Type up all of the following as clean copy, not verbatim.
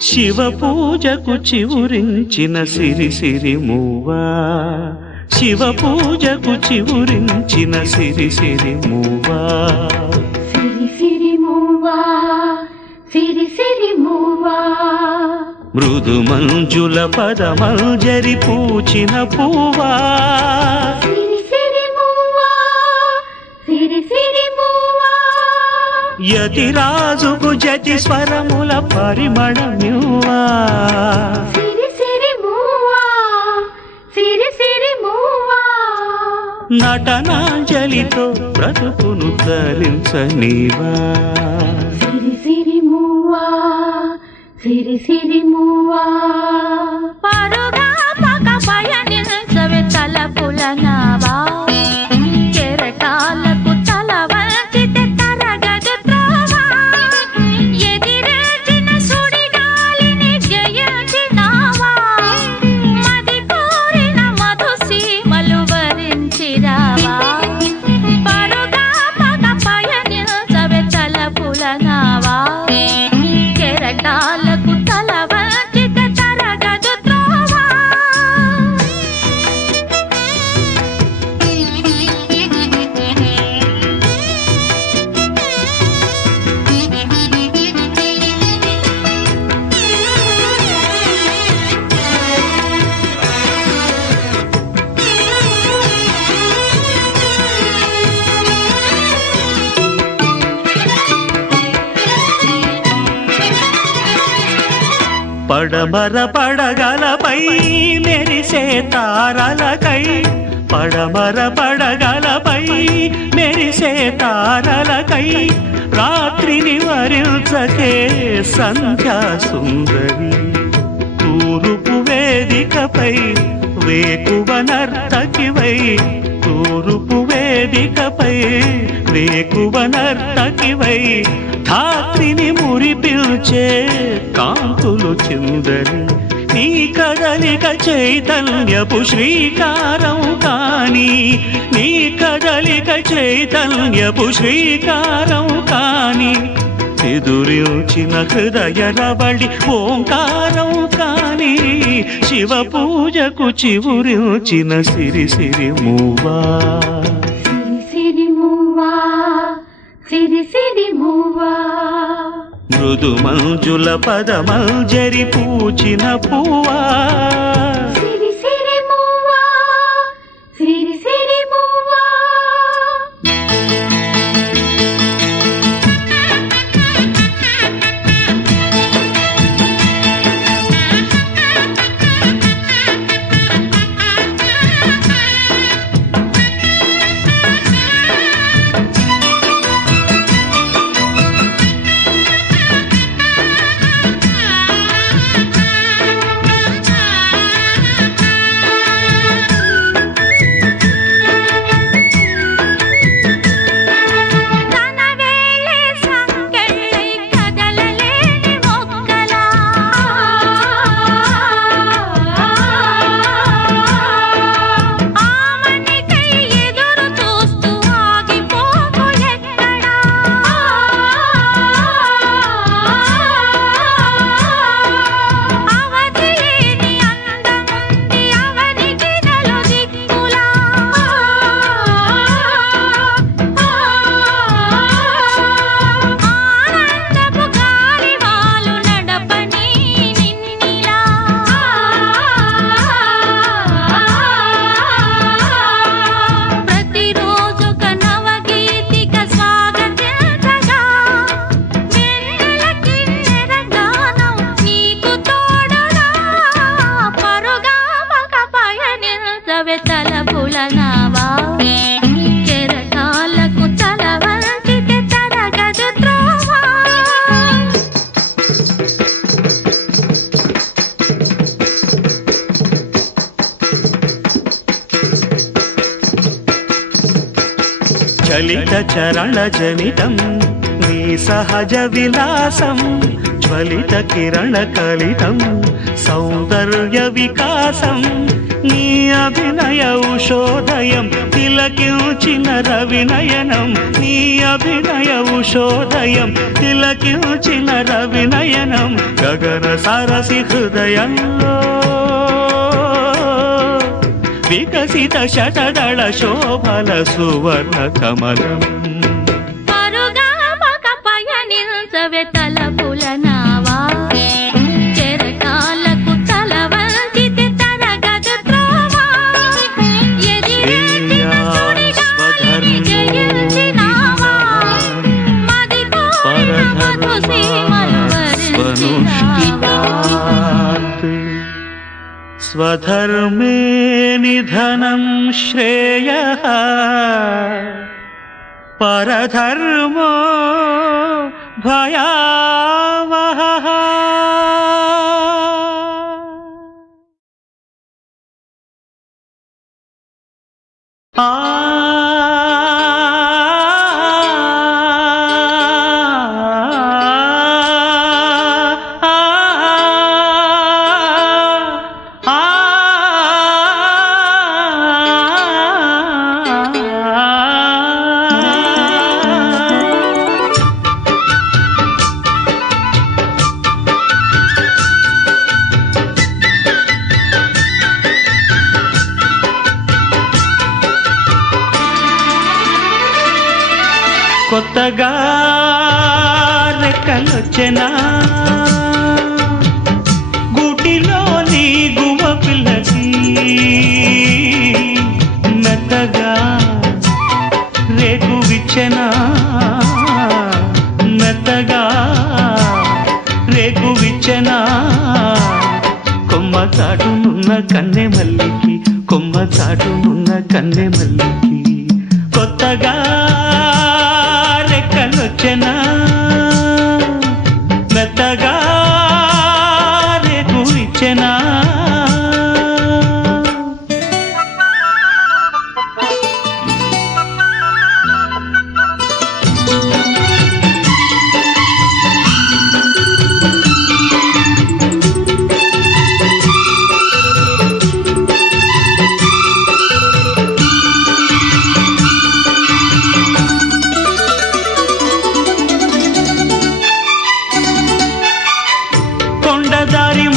శివ పూజకు చివురించిన సిరి సిరి మూవా, శివ పూజకు చివురించిన సిరి సిరి మూవా, సిరి సిరి మూవా, సిరి సిరి మూవా, మృదు మంజుల పదమంజరి పూచిన పూవా, సిరి సిరి మూవా, సిరి సిరి మూవా, యతిరాజుకు జతి స్వరముల పరిమళమ్యువా, సిరి సిరి మూవా, సిరి సిరి మూవా, నటనాంజలితో బ్రతుకును తరించనీవా, సిరి సిరి మూవా, సిరి సిరి మూవా, పరుగా పగ పయనించవే తలపుల నావా, కెరటాలకు తల వంచితే తరగదు త్రోవా, ఎదిరించిన సుడిగాలిని జయించినావా, మది కోరిన మధు సీమలు వరించిరావా, పరుగా పగ పయనించవే తలపుల నావా, కెరటాలకు తల వంచితే తరగదు త్రోవా. పడమర పడగలపై మెరిసే తారలకై, పడమర పడగలపై మెరిసే తారలకై, రాత్రిని వరించకే సంధ్యా సుందరి, తూరుపు వేదికపై వేకువ నర్తకివై, తూరుపు వేదికపై వేకువ నర్తకివై, ధాత్రిని మురిపిల్చే కాంతులు చిందరి, నీ కదలిక చైతన్యపు శ్రీకారం కాని, నీ కదలిక చైతన్యపు శ్రీకారం కాని, ఎదురించిన హృదయ రవళి ఓంకారం కాని, శివ పూజకు చివురించిన సిరి సిరి మూవా, సిరి సిరి మూవా, సిరి సిరి మూవా, మృదు మంజుల పదమంజరి పూచిన పూవా, సిరి సిరి మూవా, సిరి సిరి మూవా. చలిత చరణ జనితం నీ సహజ విలాసం జ్వలిత కిరణ కలితం సౌందర్య వికాసం నీ అభినయ ఉషోదయం తిలకించిన రవినయనం నీ అభినయ ఉషోదయం తిలకించిన రవినయనం గగన సరసి హృదయంలో వికసిత శతదళ శోభల సువర్ణ కమలం పరుగామక పయనించవే తలపుల నావా చెరకాలకు తల వంచితే తరగదు త్రోవా ఎదిరించిన సుడిగాలిని జయించినావా మది కోరిన మధు సీమలు వరించినావా స్వధర్మే నిధనం శ్రేయః పరధర్మో భయావహః కొత్తగా రెక్కలొచ్చెనా గూటిలోని గువ్వ పిల్లకి మెత్తగా రేకు విచ్చెనా మెత్తగా రేకు విచ్చెనా కొమ్మ చాటునున్న కన్నె మల్లికి కొమ్మ చాటునున్న కన్నె మల్లికి కొత్తగా రెక్కలొచ్చెనా మెత్తగా రేకు ఇచ్చెనా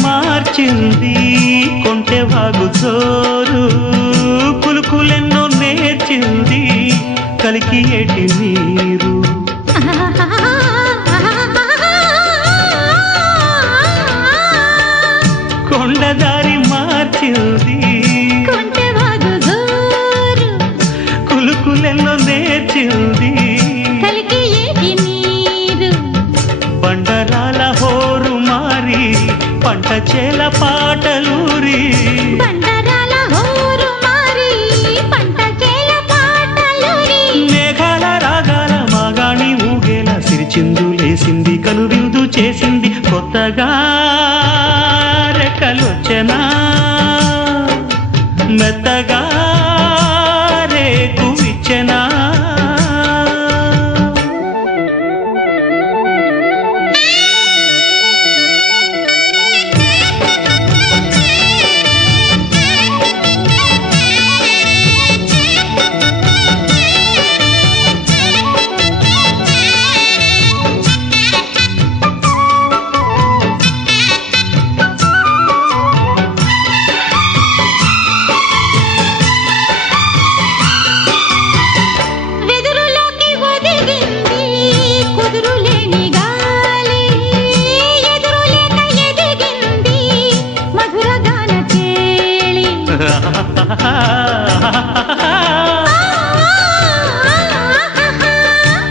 మార్చింది కొంటెవాగు జోరు కులుకులెన్నో నేర్చింది కలికి ఏటి నీరు కొండదారి మార్చింది కొంటెవాగు జోరు కులుకులెన్నో నేర్చింది కలికి ఏటి నీరు బండరాల హోరు మారి పంట చేల పాటలూరి బండరాల హోరు మారి పంట చేల పాటలూరి మేఘాల రాగాల మాగాణి ఊగేలా సిరిచిందు లేసింది కనువిందు చేసింది కొత్తగా రెక్కలొచ్చెనా మెత్తగా రేకు విచ్చెనా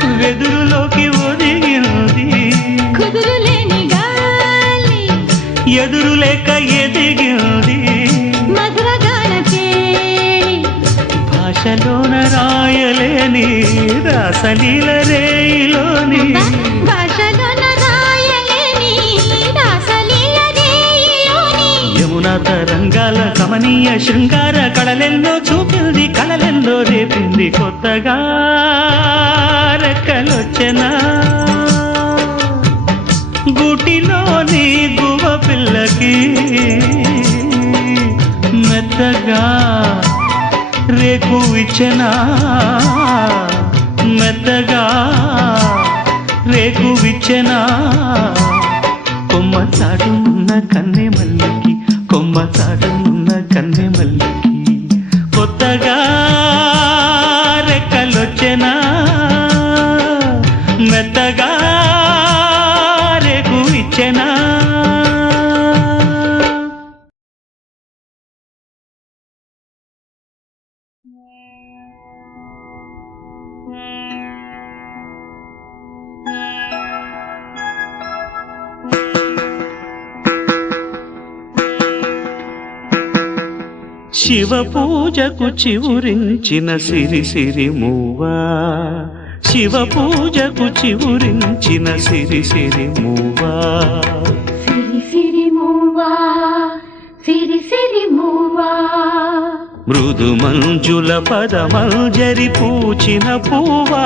వెదురులోకి ఒదిగింది కుదురులేని గాలి ఎదురులేక ఎదిగింది మధురగాన చేలి భాషలోన రాయలేని రాసలీల రేయిలోని భాషలోన రాయలేని రాసలీల రేయిలోని యమునా తరంగాల కమనీయ శృంగార కళలెన్నో చూపింది కళలెన్నో రేపింది కొత్తగా రెక్కలొచ్చెనా గూటిలోని గువ్వ పిల్లకి మెత్తగా రేకు ఇచ్చెనా మెత్తగా రేకు విచ్చెనా కొమ్మ చాటున్న కన్నె మల్లికి కొమ్మ చాటున్న కన్నె మల్లికి కొత్తగా రెక్కలొచ్చెనా మెత్తగా రేకు ఇచ్చెనా శివ పూజకు చివురించిన సిరి సిరి మూవా శివ పూజకు చివురించిన సిరి సిరి మూవా సిరి సిరి మూవా సిరి సిరి మూవా మృదు మంజుల పదమంజరి పూచిన పూవా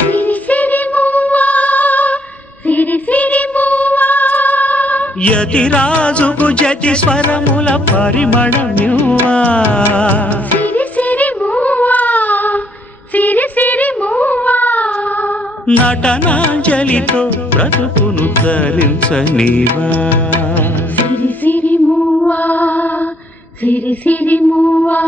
సిరి సిరి మూవా సిరి సిరి మూవా యతిరాజుకు జతి స్వరముల పరిమళమివ్వా సిరి సిరి మూవా సిరి సిరి మూవా నటనాంజలితో బ్రతుకును తరించనీవా సిరి సిరి మూవా సిరి సిరి మూవా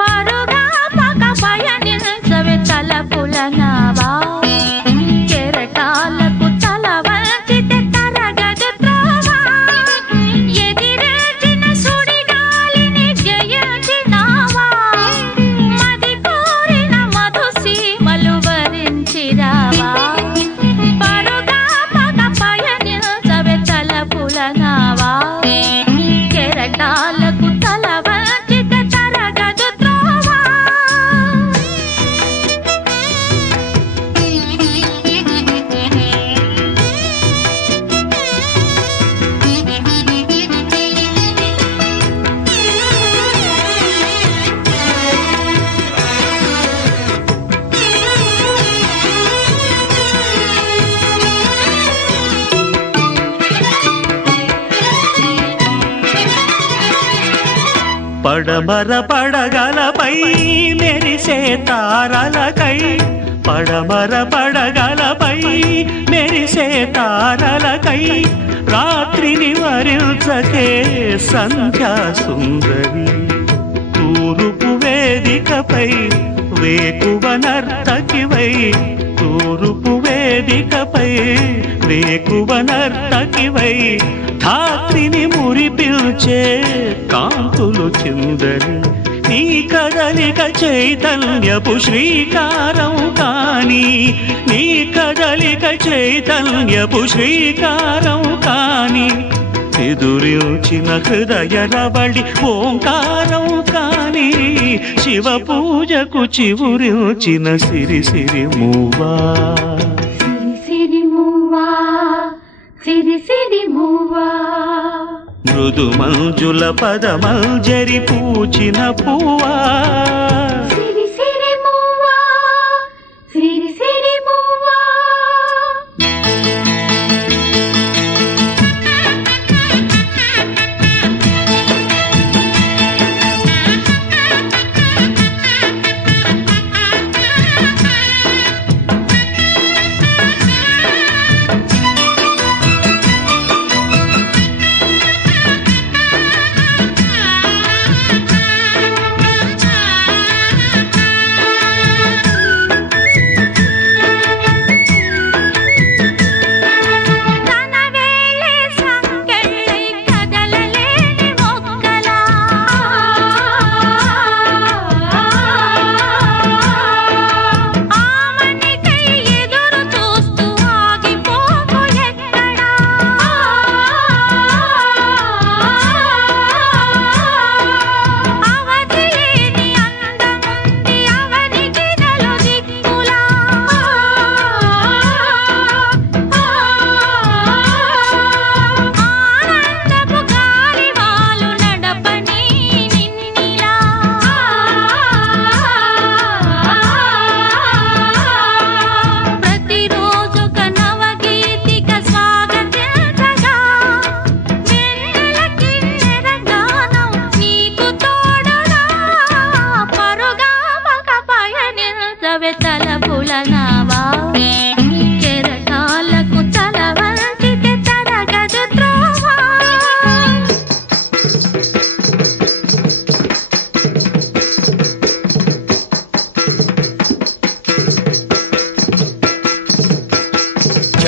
పరుగా పక పయనించవే తలపుల నావా కెరటాలకు తల వంచితే తరగదు త్రోవా ఎదిరించిన సుడిగాలిని జయించినావా మది కోరిన మధు సీమలు వరించిరావా పరుగా పక పయనించవే తలపుల నావా కెరటాలకు తల వంచితే తరగదు త్రోవా పడమర పడగలపై మెరిసే తారలకై పడమర పడగలపై మెరిసే తారలకై రాత్రిని వరించకే సంధ్యా సుందరి తూరుపు వేదికపై వేకువ నర్తకివై తూరుపు వేదికపై వేకువ నర్తకివై ధాత్రిని మురిపిల్చే కాంతులు చిందరి నీ కదలిక చైతన్యపు శ్రీకారం కాని నీ కదలిక చైతన్యపు శ్రీకారం కాని ఎదురిచిన హృదయ రవళి ఓంకారం కాని శివ పూజకు చివురిచిన సిరి సిరి మూవా సిరి సిరి మూవా సిరి సిరి మూవా మృదు మంజుల పదమంజరి పూచిన పూవా సిరి సిరి మూవా సిరి సిరి మూవా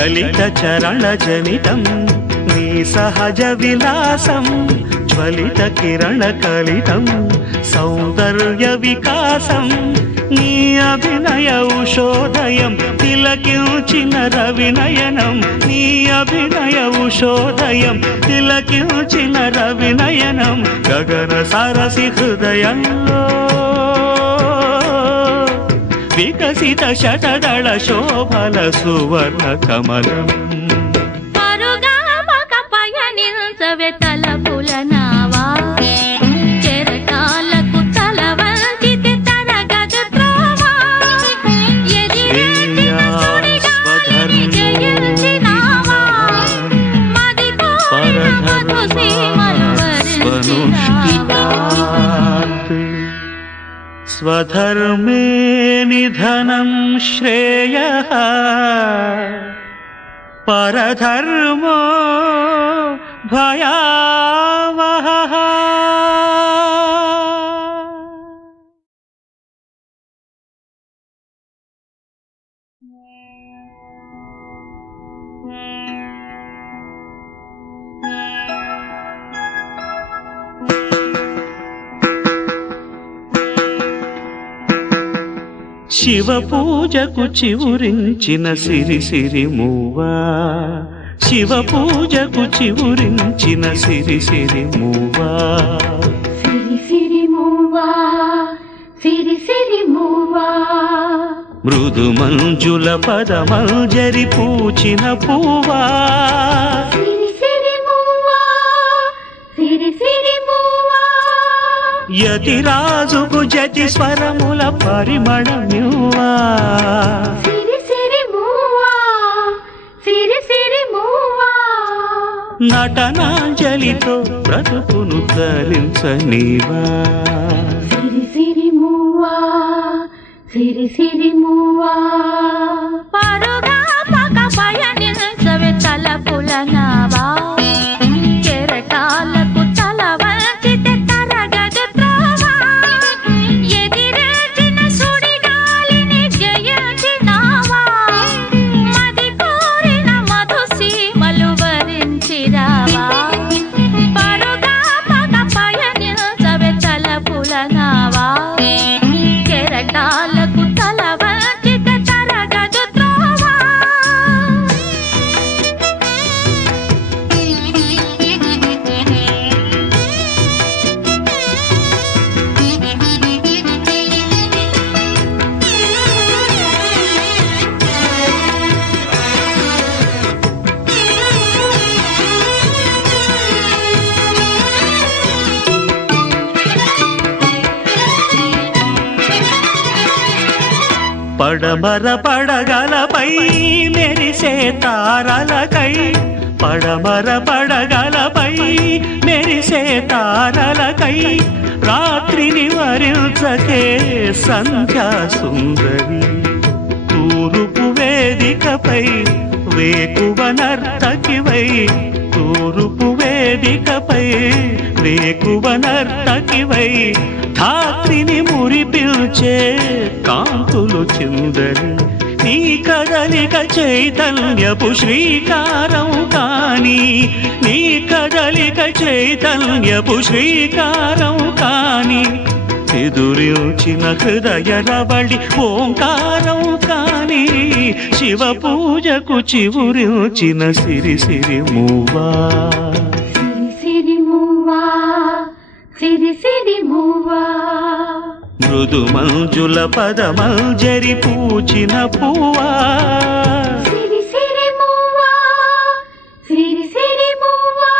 చలిత చరణ జనితం నీ సహజ విలాసం జ్వలిత కిరణ కలితం సౌందర్య వికాసం నీ అభినయ ఉషోదయం తిలకించిన రవినయనం నీ అభినయ ఉషోదయం తిలకించిన రవినయనం గగన సరసి హృదయంలో వికసిత శతదళ శోభల సువర్ణ కమలం పరుగామక పయనించవే తలపుల నావా కెరటాలకు తల వంచితే తరగదు త్రోవా ఎదిరించిన సుడిగాలిని జయించినావా మది కోరిన మధు సీమలు వరించినావా స్వధర్మే నిధనం శ్రేయః పరధర్మో భయావహః శివ పూజకు చివురించిన సిరి సిరి మూవా శివ పూజకు చివురించిన సిరి సిరి మూవా సిరి సిరి మూవా సిరి సిరి మూవా మృదు మంజుల పదమంజరి పూచిన పూవా సిరి సిరి మూవా సిరి సిరి మూవా యతిరాజుకు జతి స్వరముల పరిమళమ్యువా సిరి సిరి మూవా సిరి సిరి మూవా నటనాంజలితో బ్రతుకును తరించనీవా సిరి సిరి మూవా సిరి సిరి మూవా పరుగా పగ పయనించవే తలపుల నావా కెరటాలకు తల వంచితే తరగదు త్రోవా ఎదిరించిన సుడిగాలిని జయించినావా మది కోరిన మధు సీమలు వరించిరావా పరుగా పగ పయనించవే తలపుల నావా కెరటాలకు తల వంచితే తరగదు త్రోవా పడమర పడగలపై మెరిసే తారలకై పడమర పడగలపై మెరిసే తారలకై రాత్రిని వరించకే సంధ్యా సుందరి తూరుపు వేదికపై వేకువ నర్తకివై తూరుపు వేదికపై వేకువ నర్తకివై ధాత్రిని మురిపిల్చే కాంతులు చిందరి నీ కదలిక చైతన్యపు శ్రీకారం కాని నీ కదలిక చైతన్యపు శ్రీకారం కాని ఎదురిచిన హృదయ రవళి ఓంకారం కాని శివ పూజకు చివురిచిన సిరి సిరి మూవా సిరి సిరి మూవా సిరి సిరి మూవా మృదు మంజుల పదమంజరి పూచిన పూవా సిరి సిరి మూవా సిరి సిరి మూవా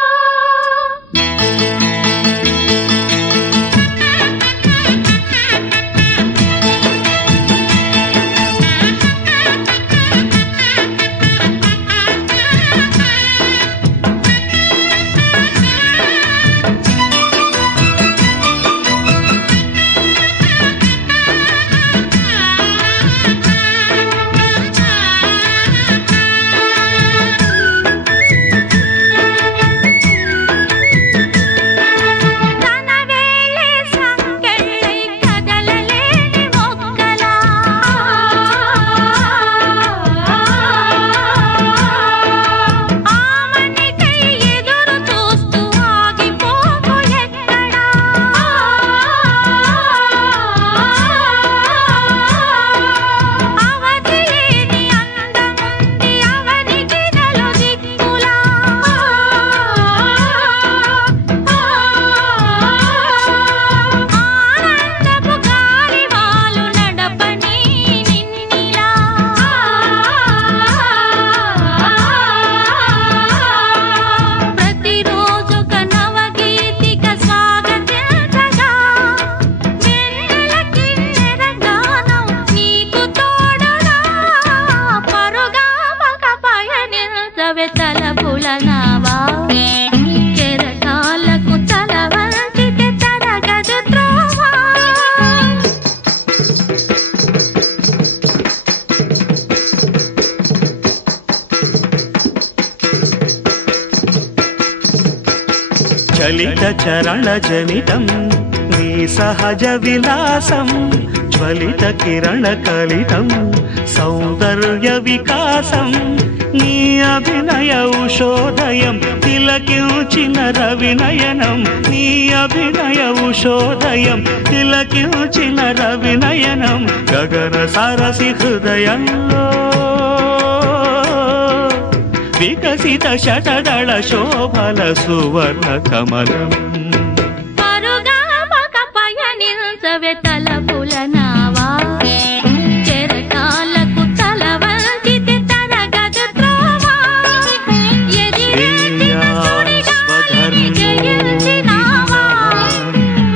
చలిత చరణ జనితం నీ సహజ విలాసం జ్వలిత కిరణ కలితం సౌందర్య వికాసం నీ అభినయ ఉషోదయం తిలకించిన రవినయనం నీ అభినయ ఉషోదయం తిలకించిన రవినయనం గగన సరసి హృదయంలో వికసిత శతదళ శోభల సువర్ణ కమలం పరుగామక పయనించవే తలపుల నావా చెరటాలకు తల వంచితే తరగదు త్రోవా ఎదిరించిన సుడిగాలిని జయించినావా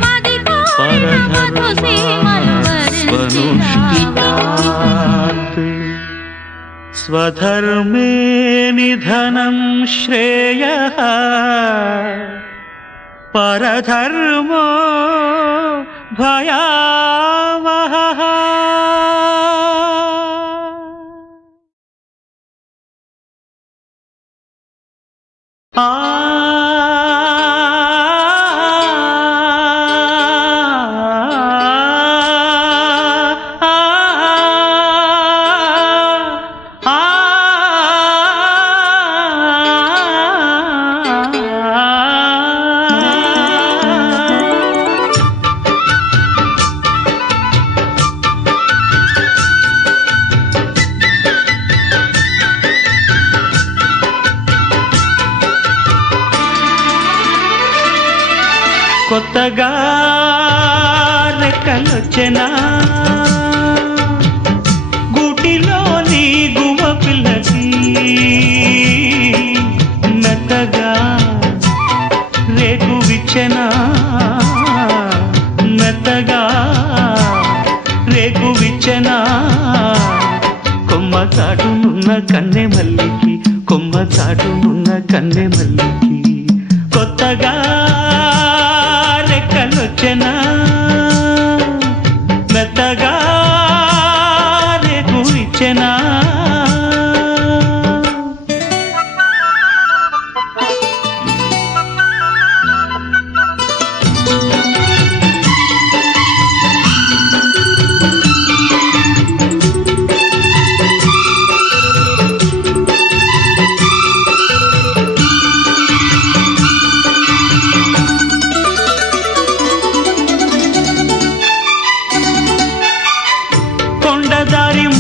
మది కోరిన మధు సీమలు వరించినావా స్వధర్మే నిధనం శ్రేయః పరధర్మో భయావహః కొత్తగా రెక్కలొచ్చెనా గూటిలోని గువ్వ పిల్లకి మెత్తగా రేకు విచ్చెనా మెత్తగా రేకు విచ్చెనా కొమ్మ చాటునున్న కన్నె మల్లికి కొమ్మ చాటునున్న కన్నె మల్లికి కొత్తగా రెక్కలొచ్చెనా మెత్తగా రేకు ఇచ్చెనా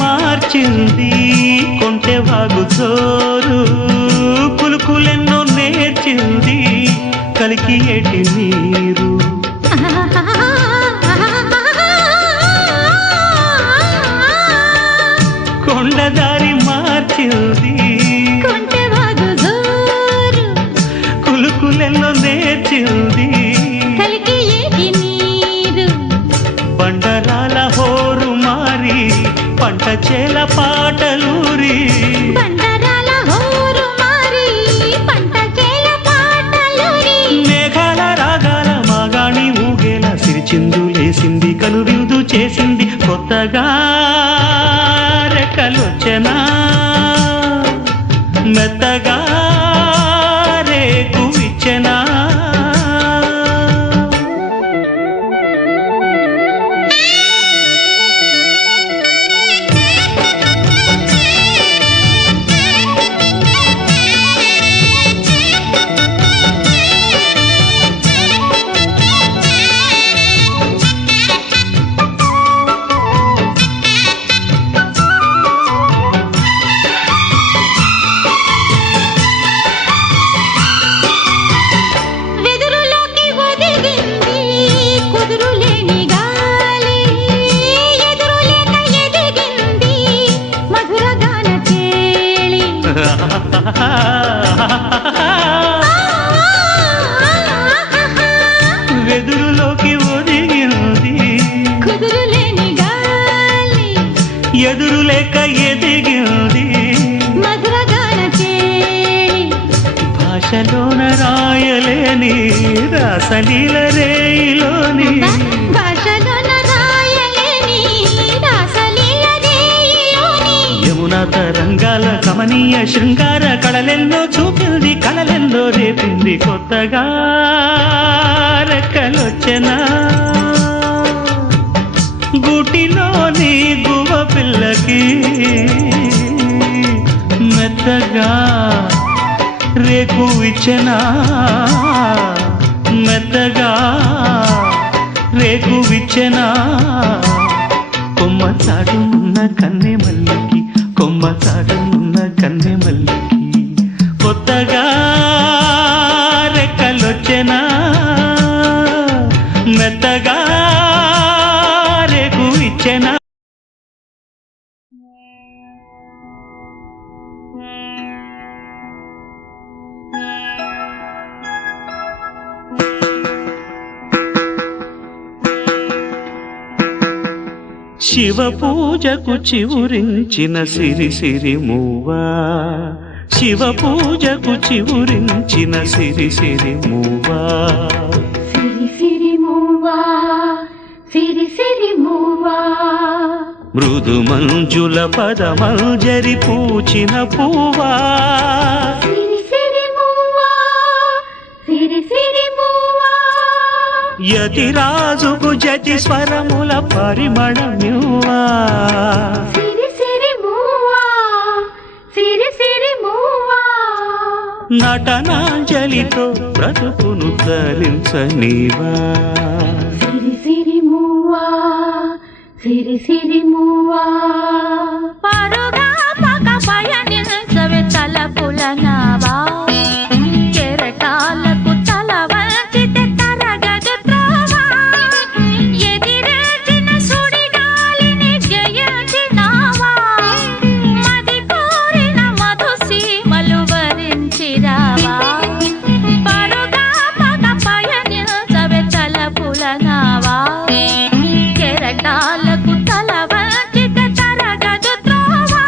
మార్చింది కొంటె వాగు చోరు కులుకులెన్నో నేర్చింది కలికి ఏటి నీరు కొండదారి మార్చింది కొంటె వాగు జోరు కులుకులెన్నో నేర్చింది కలికి ఏటి నీరు బండరాల హోరు మారి పంట చేల పాటలూరి బండరాల హోరు మారి పంట చేల పాటలూరి మేఘాల రాగాల మాగాణి ఊగేలా సిరిచిందు లేసింది కనువిందు చేసింది కొత్తగా రెక్కలొచ్చెనా మెత్తగా రేకు విచ్చెనా వెదురులోకి ఒదిగింది కుదురులేని గాలి ఎదురులేక ఎదిగింది మధురగాన చేలి భాషలోన రాయలేని రాసలీల రేయిలోని భాషలోన రాయలేని రాసలీల రేయిలోని యమునా తరంగా అందాల కమనీయ శృంగార కళలెన్నో చూపింది కళలెన్నో రేపింది కొత్తగా రెక్కలొచ్చెనా గూటిలోని గువ్వ పిల్లకి మెత్తగా రేకు ఇచ్చెనా మెత్తగా రేకు విచ్చెనా కొమ్మ చాటున్న కన్నె మల్లికి కొమ్మ చాటున్న కన్నె మల్లికి కొత్తగా రెక్కలొచ్చెనా మెత్తగా రేకు ఇచ్చెనా శివ పూజకు చివురించిన సిరి సిరి మూవా శివ పూజకు చివురించిన సిరి సిరి మూవా సిరి సిరి మూవా సిరి సిరి మూవా మృదు మంజుల పదమంజరి పూచిన పూవా సిరి సిరి మూవా సిరి సిరి మూవా యతిరాజుకు జతి స్వరముల పరిమళమ్యువా సిరి సిరి మూవా సిరి సిరి మూవా నటనాంజలితో బ్రతుకును తరించనీవా సిరి సిరి మూవా సిరి సిరి మూవా పరుగా పగ పయనించవే తలపుల నావా కెరటాలకు తల వంచితే తరగదు త్రోవా ఎదిరించిన సుడిగాలిని జయించినావా మది కోరిన మధు సీమలు వరించిరావా పరుగా పగ పయనించవే తలపుల నావా కెరటాలకు తల వంచితే తరగదు త్రోవా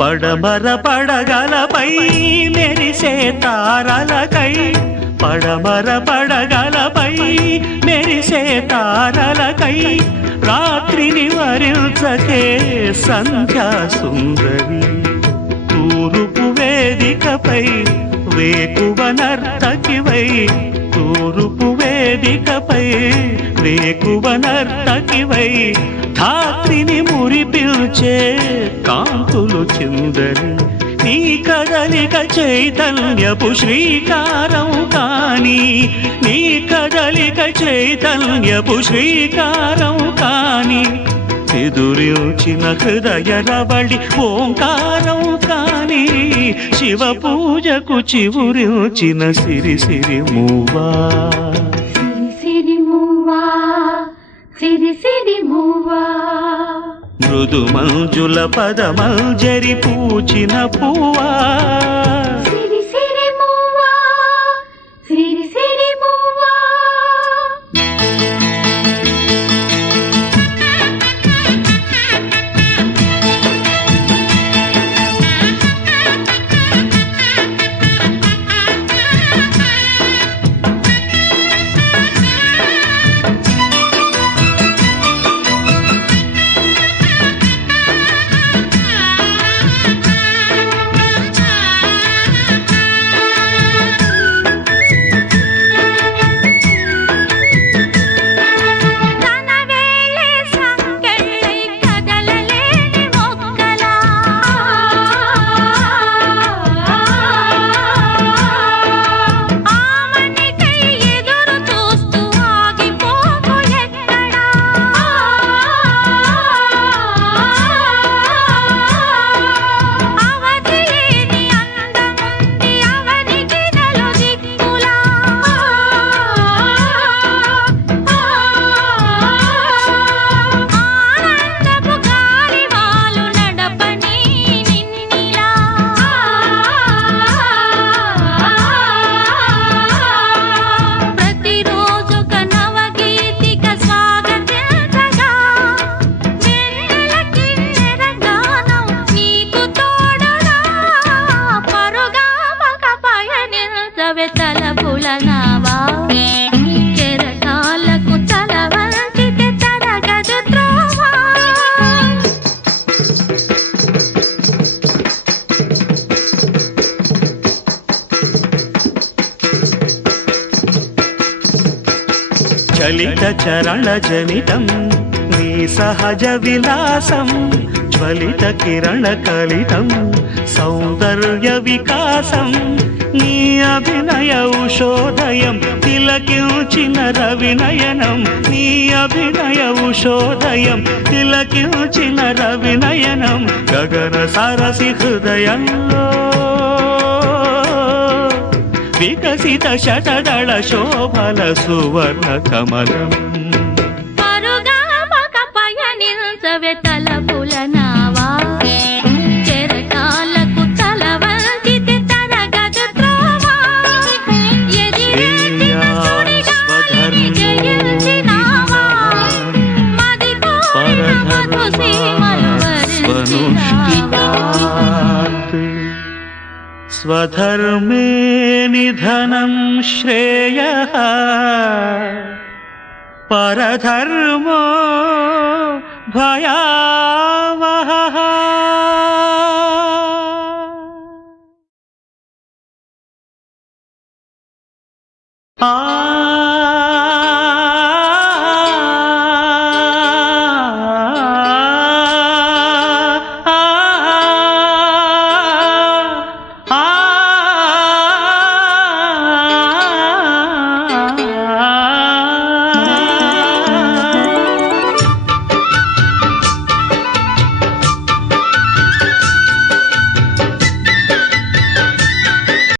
పడమర పడగలపై మెరిసే తారలకై పడమర పడగలపై మెరిసే తారలకై రాత్రిని వరించకే సంధ్యా సుందరి తూరుపు వేదికపై వేకువ నర్తకివై తూరుపు వేదికపై వేకువ నర్తకివై ధాత్రిని మురిపిల్చే కాంతులు చిందరి నీ కదలిక చైతన్యపు శ్రీకారం కాని నీ కదలిక చైతన్యపు శ్రీకారం కాని ఎదురిచిన హృదయ రవళి ఓంకారం కాని శివ పూజకు చివురిచిన సిరి సిరి మూవా సిరి సిరి మూవా సిరి సిరి మూవా మృదు మంజుల పదమంజరి పూచిన పూవా సిరి సిరి మూవా సిరి సిరి మూవా చరణజనితం నీ సహజ విలాసం జ్వలిత కిరణ కలితం సౌందర్య వికాసం నీ అభినయ ఉషోదయం తిలకించిన రవినయనం నీ అభినయ ఉషోదయం తిలకించిన రవినయనం గగన సరసి హృదయంలో వికసిత శతదళ శోభల సువర్ణ కమలం పరుగామక పయనించవే తలపుల నావా చెరటాలకు తల వంచితే తరగదు త్రోవా ఎదిరించిన సుడిగాలిని జయించినావా మది కోరిన మధు సీమలు వరించినావా స్వధర్మే నిధనం శ్రేయః పరధర్మో భయావహః ఆ